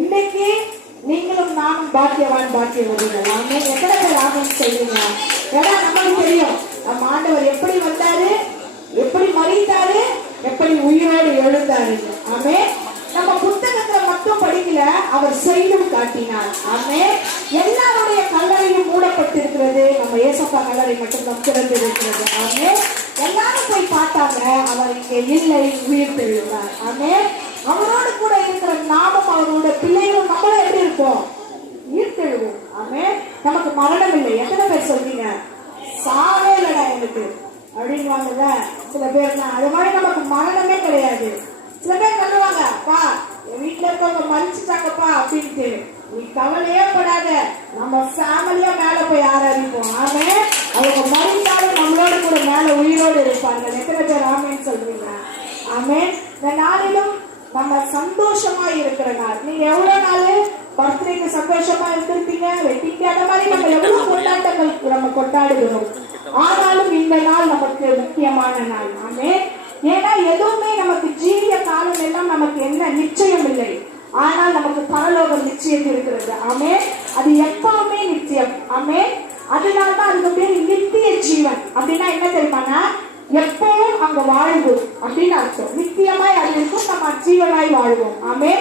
இன்னைக்கு நீங்களும் நானும் பாக்கியவான் பாக்கியவதிகள். ஆமென். எத்தனை பேர் ஆமென் சொல்றீங்க? ஏன்னா நமக்கு தெரியும் நம்ம ஆண்டவர் எப்படி வந்தாரு, எப்படி மரித்தாரு, எப்படி உயிரோடு எழுந்தாரு. ஆமென். நம்ம புத்தகத்துல மட்டும் படிக்கல, அவர் செய்தும் காட்டினார். ஆமென். எல்லாருடைய கல்லறையும் மூடப்பட்டிருக்கிறது, நம்ம ஏசப்பா கல்லறை மட்டும் தான் திறந்து இருக்கிறது. ஆமென். எல்லாரும் போய் பார்த்தாங்க, அவர் இங்கே இல்லை, உயிர் தெழுந்தார். ஆமென். அவரோடு கூட இருக்கிற நாமும் அவரோட பிள்ளைகளும் நம்மளும் எப்படி இருப்போம்? உயிர் தெழுவோம். ஆமென். நமக்கு மரணம் இல்லை. எத்தனை பேர் சொல்றீங்க சாவே இல்லடா எனக்கு அப்படின்வாங்கல்ல சில பேர்? அது மாதிரி நமக்கு மரணமே கிடையாது. சில பேர் சொல்லுவாங்க, அப்பா என் வீட்டுல இருக்கவங்க மறிச்சுட்டாங்கப்பா அப்படின்ட்டு. நீ கவலையே படாத, நம்ம ஃபேமிலியா மேல போய் ஆராதிப்போம். ஆமே, அவங்க மறித்தாலும் நம்மளோட கூட மேல உயிரோடு இருப்பாங்க. எத்தனை பேர் ஆமேன்னு சொல்றீங்க? ஆமே. இந்த நாளிலும் நம்ம சந்தோஷமா இருக்கிற நாள். நீங்க எவ்வளவு நாள் பர்த்டேக்கு சந்தோஷமா இருந்திருப்பீங்க, வெட்டிக்கு அந்த மாதிரி நம்ம எவ்வளவு கொண்டாட்டங்கள் நம்ம கொண்டாடுகிறோம். ஆனாலும் இந்த நாள் நமக்கு முக்கியமான நாள். ஆமே. ஏன்னா எதுவுமே நமக்கு ஜீவிய காலம் எல்லாம் நமக்கு என்ன நிச்சயம் இல்லை, ஆனால் நமக்கு பரலோகம் நிச்சயம் இருக்கிறது. ஆமே. அது எப்பவுமே நிச்சயம். ஆமே. அதனாலதான் அதுக்கு பேர் நித்திய ஜீவன். அப்படின்னா என்ன தெரியுமானா, எப்பவும் அங்க வாழ்வு அப்படின்னு அர்த்தம். நித்தியமாய் அது இருக்கும், நம்ம ஜீவனாய் வாழ்வோம். ஆமே.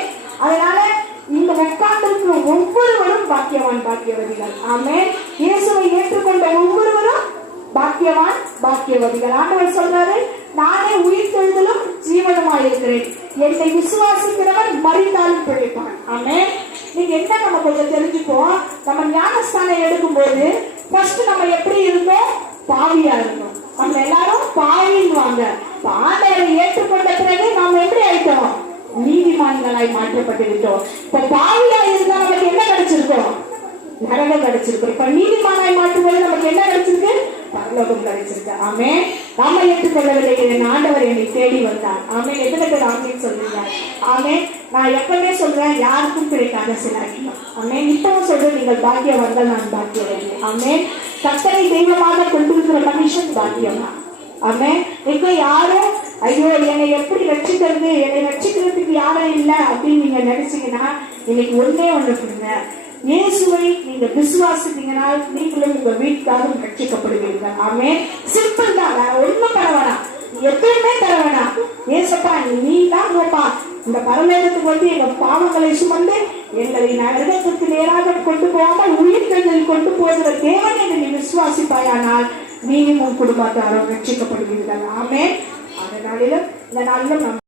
அதனால இங்க உட்கார்ந்திருக்கிற ஒவ்வொருவரும் பாக்கியவான் பாக்கியவதிகள். ஆமே. இயேசுவை ஏற்றுக்கொண்ட ஒவ்வொருவரும் பாக்கியவான் பாக்கியவதிகள். ஆண்டவர் சொல்றாரு, நானே உயிர் தெழுதலும் ஜீவனுமாய் இருக்கிறேன், என்னை விசுவாசிக்கிறவன் மறித்தாலும் பிழைப்பான். ஆமே. நீங்க என்ன நம்ம கொஞ்சம் தெரிஞ்சுப்போம். நம்ம ஞானஸ்தானம் எடுக்கும் போது ஃபர்ஸ்ட் நம்ம எப்படி இருந்தோம்? பாவியா இருந்தோம். நம்ம எல்லாரும் பாவின்வாங்க. ஆண்டவரை ஏற்றுக்கொண்ட பிறகு நாம எப்படி ஆயிட்டோம்? நீதிமான்களாய் மாற்றப்பட்டிருக்கோம். இப்ப பாவியா இருந்தா நமக்கு என்ன கிடைச்சிருக்கோம்? நரகம் கிடைச்சிருக்கும். இப்ப நீதிமானாய் மாற்றும்போது நமக்கு என்ன கிடைச்சிருக்கு? பரலோகம் கிடைச்சிருக்கு. ஆமே. நாம ஏற்றுக்கொள்ளவில்லை, ஆண்டவர் என்னை தேடி வந்தார். ஆமே. எத்தனை பேர் ஆமேன்னு சொல்றீங்க? ஆமே. நான் எப்பவுமே சொல்றேன், யாருக்கும் கிடைக்காத சிலாக்கியம். ஆமே. இப்பவும் சொல்றேன், நீங்கள் பாக்கியவர்கள், நான் பாக்கியவர்கள். ஆமே. கர்த்தரை தெய்வமாக கொண்டிருக்கிற மனுஷன் பாக்கியமா. ஆமே. இங்க யாரும் ஐயோ என்னை எப்படி ரட்சிக்கிறது, என்னை ரட்சிக்கிறதுக்கு யாரும் இல்லை அப்படின்னு நீங்க நினைச்சீங்கன்னா, இன்னைக்கு ஒன்னே ஒண்ணு பண்ணுங்க. இயேசுவை நீங்க விசுவாசித்தீங்கன்னா நீங்களும் உங்க வீட்டுக்காரும் ரட்சிக்கப்படுவீர்கள். ஆமே. சிம்பிள் தான், வேற ஒண்ணும் தர வேணாம், எதுவுமே தர வேணாம். ஏசப்பா நீ தான் கோப்பா இந்த பரலோகத்துக்கு வந்து எங்க பாவங்களை சுமந்து எங்களை நரகத்துக்கு நேராக கொண்டு போகாமல் உயிர்த்தெழுதலில் கொண்டு போகிற தேவனை நீ விசுவாசிப்பாயானால் நீயும் உன் குடும்பத்தாரும் ரட்சிக்கப்படுவீர்கள். ஆமே. அந்த நாளிலும் இந்த நாளிலும்